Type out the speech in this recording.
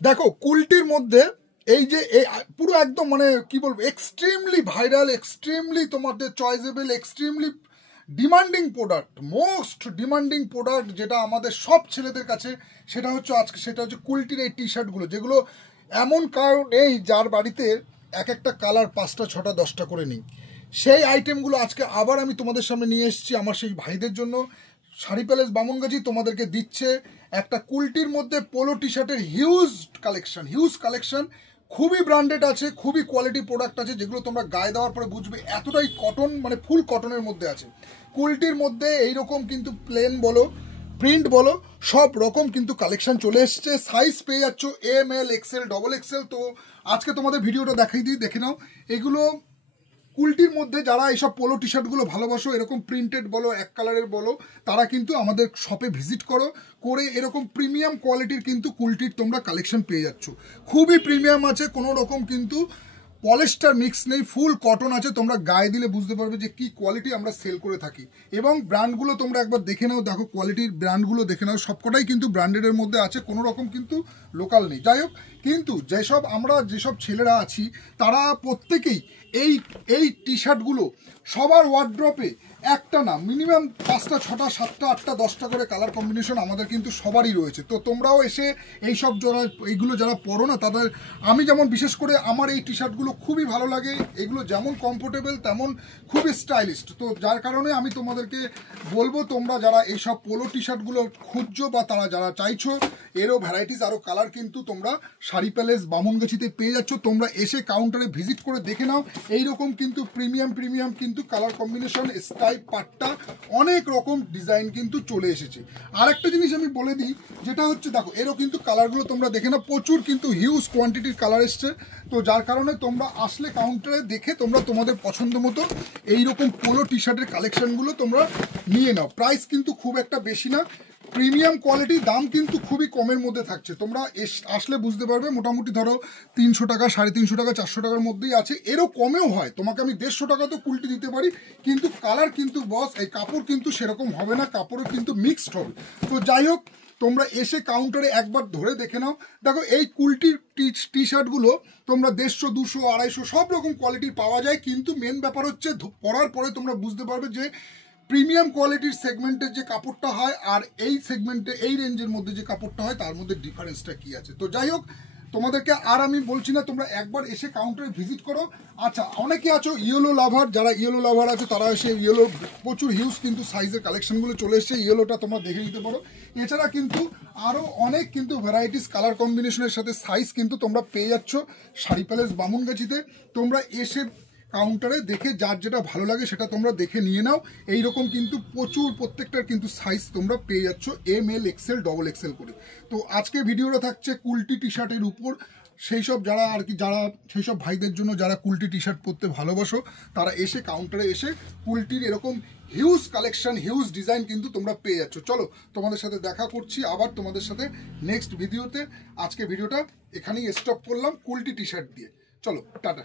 দেখো কুলটির মধ্যে এই যে পুরো একদম মানে কি বলবো এক্সট্রিমলি ভাইরাল, এক্সট্রিমলি তোমাদের choiceable, extremely demanding product, most demanding product যেটা আমাদের সব ছেলেদের কাছে, সেটা হচ্ছে কুলটির এই টি শার্টগুলো, যেগুলো এমন কারণ নেই যার বাড়িতে এক একটা কালার 5টা 6টা 10টা করে নেই। সেই আইটেমগুলো আজকে আবার আমি তোমাদের সামনে নিয়ে এসেছি আমার সেই ভাইদের জন্য। শাড়ি প্যালেস বামুনগাছি তোমাদেরকে দিচ্ছে একটা কুলটির মধ্যে পোলো টি শার্টের হিউজ কালেকশন, খুবই ব্র্যান্ডেড আছে, খুবই কোয়ালিটি প্রোডাক্ট আছে, যেগুলো তোমরা গায়ে দেওয়ার পরে বুঝবে এতটাই কটন, মানে ফুল কটনের মধ্যে আছে। কুলটির মধ্যে এইরকম কিন্তু প্লেন বলো, প্রিন্ট বলো, সব রকম কিন্তু কালেকশন চলে এসছে। সাইজ পেয়ে যাচ্ছ ML XL XXL। তো আজকে তোমাদের ভিডিওটা দেখাই দিই, দেখে নাও। এগুলো কুলটির মধ্যে যারা এইসব পোলো টি শার্টগুলো ভালোবাসো, এরকম প্রিন্টেড বলো, এক কালারের বলো, তারা কিন্তু আমাদের শপে ভিজিট করে এরকম প্রিমিয়াম কোয়ালিটির কিন্তু কুলটির তোমরা কালেকশন পেয়ে যাচ্ছ। খুবই প্রিমিয়াম আছে, কোনো রকম কিন্তু পলিস্টার মিক্স নেই, ফুল কটন আছে। তোমরা গায়ে দিলে বুঝতে পারবে যে কি কোয়ালিটি আমরা সেল করে থাকি। এবং ব্র্যান্ডগুলো তোমরা একবার দেখে নাও, দেখো কোয়ালিটির ব্র্যান্ডগুলো দেখে নাও, সবকটাই কিন্তু ব্র্যান্ডেডের মধ্যে আছে, কোনো রকম কিন্তু লোকাল নেই। যাই হোক, কিন্তু যেসব ছেলেরা আছি তারা প্রত্যেকেই এই টি শার্টগুলো সবার ওয়ার্ড্রপে একটা না মিনিমাম 5টা 6টা 7টা 8টা 10টা করে কালার কম্বিনেশন আমাদের কিন্তু সবারই রয়েছে। তো তোমরাও এসে এইগুলো যারা পরো না, তাদের আমি যেমন বিশেষ করে আমার এই টি শার্টগুলো খুবই ভালো লাগে। এগুলো যেমন কমফোর্টেবল তেমন খুবই স্টাইলিস্ট। তো যার কারণে আমি তোমাদেরকে বলবো, তোমরা যারা এইসব পোলো টি শার্টগুলো খুঁজছো বা তারা যারা চাইছো এরও ভ্যারাইটিস আরও কালার কিন্তু তোমরা শাড়ি প্যালেস বামুনগাছিতে পেয়ে যাচ্ছ। তোমরা এসে কাউন্টারে ভিজিট করে দেখে নাও। এইরকম কিন্তু প্রিমিয়াম কিন্তু কালার কম্বিনেশন, স্টাইপ, পাট্টা, অনেক রকম ডিজাইন কিন্তু চলে এসেছে। আর একটা জিনিস আমি বলে দিই, যেটা হচ্ছে দেখো এরও কিন্তু কালারগুলো তোমরা দেখে নাও, প্রচুর কিন্তু হিউজ কোয়ান্টিটির কালার এসছে। তো যার কারণে তোমরা আসলে কাউন্টারে দেখে তোমরা তোমাদের পছন্দ মতো এইরকম পোলো টি শার্টের কালেকশনগুলো তোমরা নিয়ে নাও। প্রাইস কিন্তু খুব একটা বেশি না, প্রিমিয়াম কোয়ালিটি, দাম কিন্তু খুবই কমের মধ্যে থাকছে। তোমরা আসলে বুঝতে পারবে, মোটামুটি ধরো 300 টাকা, 350 টাকা, 400 টাকার মধ্যেই আছে। এরও কমেও হয়, তোমাকে আমি 150 টাকা তো কুলটি দিতে পারি, কিন্তু কালার কিন্তু বস এই কাপড় কিন্তু সেরকম হবে না, কাপড়ও কিন্তু মিক্সড হবে। তো যাই হোক, তোমরা এসে কাউন্টারে একবার ধরে দেখে নাও। দেখো এই কুলটির টি শার্টগুলো তোমরা 150, 200, 250 সব রকম কোয়ালিটির পাওয়া যায়, কিন্তু মেন ব্যাপার হচ্ছে পরার পরে তোমরা বুঝতে পারবে যে প্রিমিয়াম কোয়ালিটির সেগমেন্টের যে কাপড়টা হয় আর এই সেগমেন্টে এই রেঞ্জের মধ্যে যে কাপড়টা হয় তার মধ্যে ডিফারেন্সটা কি আছে। তো যাই হোক, তোমাদেরকে আর আমি বলছি না, তোমরা একবার এসে কাউন্টারে ভিজিট করো। আচ্ছা, অনেকে আছো ইয়েলো লাভার, যারা ইয়েলো লাভার আছে তারা এসে ইয়েলো প্রচুর হিউজ কিন্তু সাইজের কালেকশনগুলো চলে এসছে, ইয়েলোটা তোমরা দেখে নিতে পারো। এছাড়া কিন্তু আরও অনেক কিন্তু ভ্যারাইটিস কালার কম্বিনেশনের সাথে সাইজ কিন্তু তোমরা পেয়ে যাচ্ছ শাড়ি প্যালেস বামুনগাছিতে। তোমরা এসে কাউন্টারে দেখে যার যেটা ভালো লাগে সেটা তোমরা দেখে নিয়ে নাও। এইরকম কিন্তু প্রচুর প্রত্যেকটার কিন্তু সাইজ তোমরা পেয়ে যাচ্ছ ML XL XXL করে। তো আজকে ভিডিওটা থাকছে কুলটি টি শার্টের উপর। সেই সব ভাইদের জন্য যারা কুলটি টি শার্ট পরতে ভালোবাসো, তারা এসে কাউন্টারে এসে কুলটির এরকম হিউজ কালেকশন, হিউজ ডিজাইন কিন্তু তোমরা পেয়ে যাচ্ছ। চলো, তোমাদের সাথে দেখা করছি আবার তোমাদের সাথে নেক্সট ভিডিওতে। আজকে ভিডিওটা এখানেই স্টপ করলাম কুলটি টি শার্ট দিয়ে। চলো, টাটা।